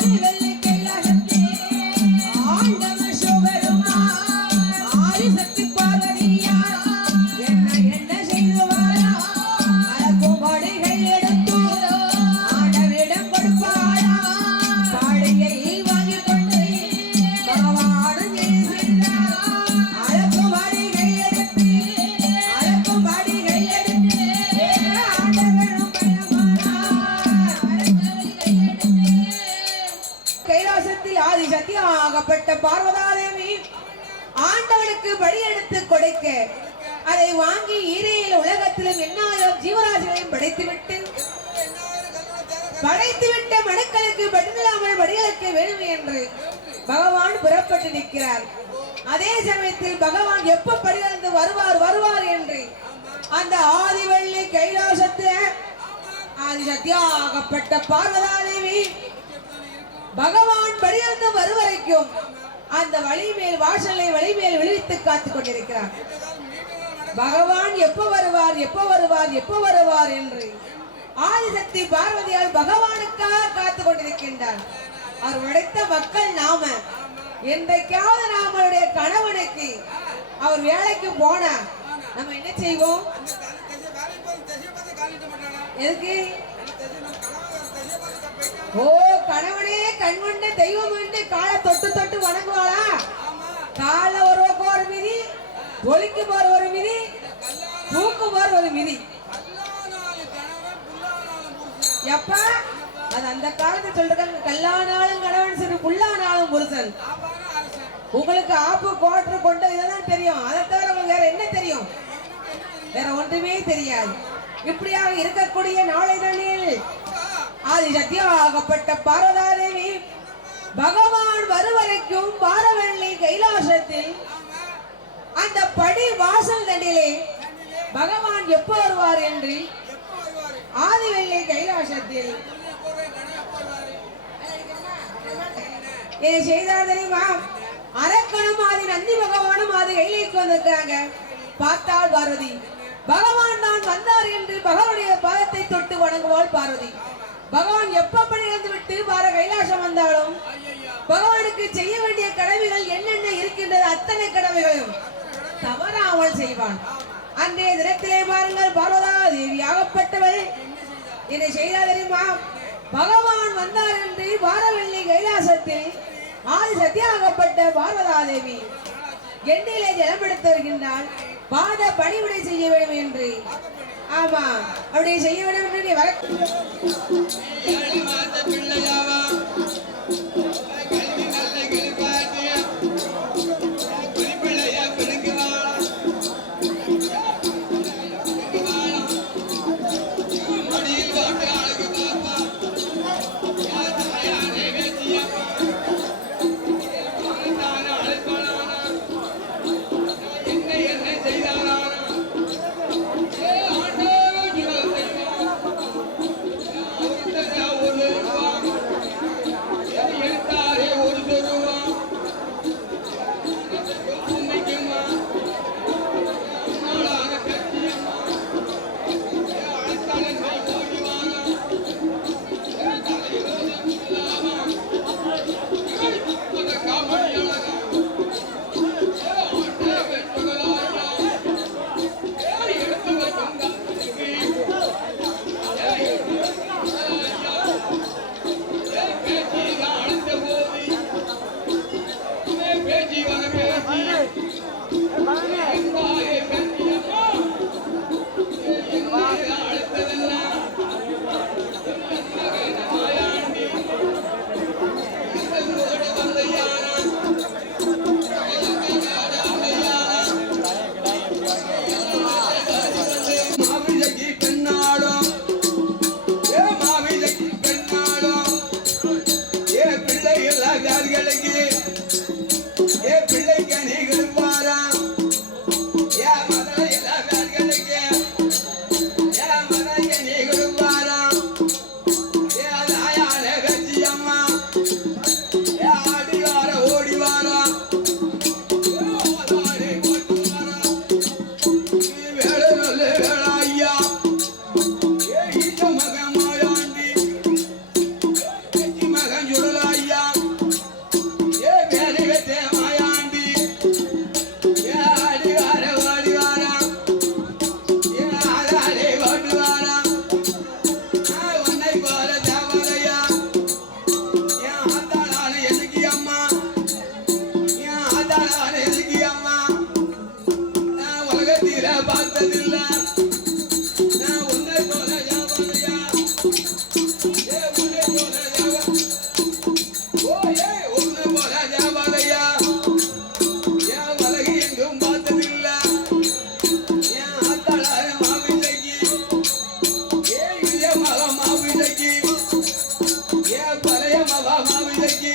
ஆதிவெள்ளி சத்தியமாகப்பட்ட பார்வதாதேவி ஆண்டவனுக்கு பலி எடுத்து கொடுக்க அதை வாங்கி ஈரையில் உலகத்திலும் எண்ணாயிரம் ஜீவராசிகளையும் படைத்துவிட்டு படைத்துவிட்ட மனுக்களுக்கு பதிலாமல் படிகளுக்கு வேணும் என்று பகவான் புறப்பட்டு நிற்கிறார். அதே சமயத்தில் பகவான் எப்ப படியிலிருந்து வருவார் வருவார் என்று அந்த ஆதிவள்ளி கைலாசத்துல ஆதி சத்தியாகப்பட்ட பார்வதாதேவி பகவான் படியிலிருந்து வருவார் வரைக்கும் அந்த வழி மேல் வாசலை வழி மேல் விழுவித்து காத்துக் கொண்டிருக்கிறார். பகவான் எப்ப வருவார் எப்ப வருவார் எப்ப வருவார் என்று ஆதிசக்தி பார்வதியால் பகவானுக்காக காத்துக் கொண்டிருக்கின்றார். அவர் உடைத்த மக்கள் நாம. என்றைக்காவது நம்மளுடைய கணவனுக்கு அவர் வேலைக்கு போனா நம்ம என்ன செய்வோம்? எதுக்கு? ஓ கணவனே கண்கொண்ட தெய்வம் என்று காலை தொட்டு தொட்டு வணங்குவாளா? கால ஒரு பக்கம் ஒரு மிதி ஒலிக்கு போற ஒரு மிதி தூக்கு போற ஒரு மிதி. எப்ப? அது அந்த காலத்தை சொல்றாங்க கல்லானாலும் கணவன் சரி புல்லானாலும் புருஷன். உங்களுக்கு ஆப்பு கோட்ரு கொண்ட இதெல்லாம் தெரியும். அதை தவிர உங்களுக்கு வேற என்ன தெரியும்? வேற ஒன்றுமே தெரியாது. இப்படியாக இருக்கக்கூடிய நாளை தண்ணியில் ஆதி சத்தியமாகப்பட்ட பார்வதாதேவி பகவான் வருவரைக்கும் பாரவள்ளி கைலாசத்தில் அந்த படி வாசல் தண்டிலே பகவான் எப்போ வருவார் என்று? ஆதிவெள்ளி கைலாசத்தில். இதை செய்தார் தெரியுமா? அரக்கனும் ஆதி நந்தி பகவானும் ஆதி கைலைக்கு வந்திருக்கிறாங்க. பார்த்தாள் பார்வதி பகவான் தான் வந்தார் என்று பகவானுடைய பாதத்தை தொட்டு வணங்குவாள் பார்வதி. பகவான் எப்ப பணியிழந்து விட்டு பார கைலாசம் வந்தாலும் பகவானுக்கு செய்ய வேண்டிய கடமைகள் என்னென்ன இருக்கின்றது அத்தனை கடமைகளையும் தவறாமல் செய்வான் அன்றைய தினத்திலே பாருங்கள் பார்வதா தேவி ஆகப்பட்டவள். இதை செய்தா தெரியுமா? பகவான் வந்தார் என்று வாரவெள்ளி கைலாசத்தில் ஆதி சத்தியாகப்பட்ட பார்வதாதேவி எண்ணிலே ஜலமெடுத்து வருகின்றாள். பாத பணிவிடை செய்ய வேண்டும் என்று ஆமா. அப்படி செய்ய வேண்டும் என்று நீ வர பிள்ளைகளுக்கு ஏ பிள்ளைக்கு நீங்களும் பாரா ஏ மதம் எல்லாருக்கும் ஏ மதம் நீங்களும் பாரா ஏ தாயான கட்சி அம்மா ஏ ஆடி வார. ஓடி வாரா. வேலை வேலை ஐயா ஏ இந்த மகன் தீர பார்த்ததில்ல நான் உன்னை போல யாவனையா ஏ உன்னை போல யாவ ஓ ஏ உன்னை போல யாவனையா என் வலகி எங்கும் பார்த்ததில்ல. என் ஆத்தாளார மாவிதைக்கு ஏ இதய மக மாவிதைக்கு ஏன் பழைய மக மாவிதைக்கு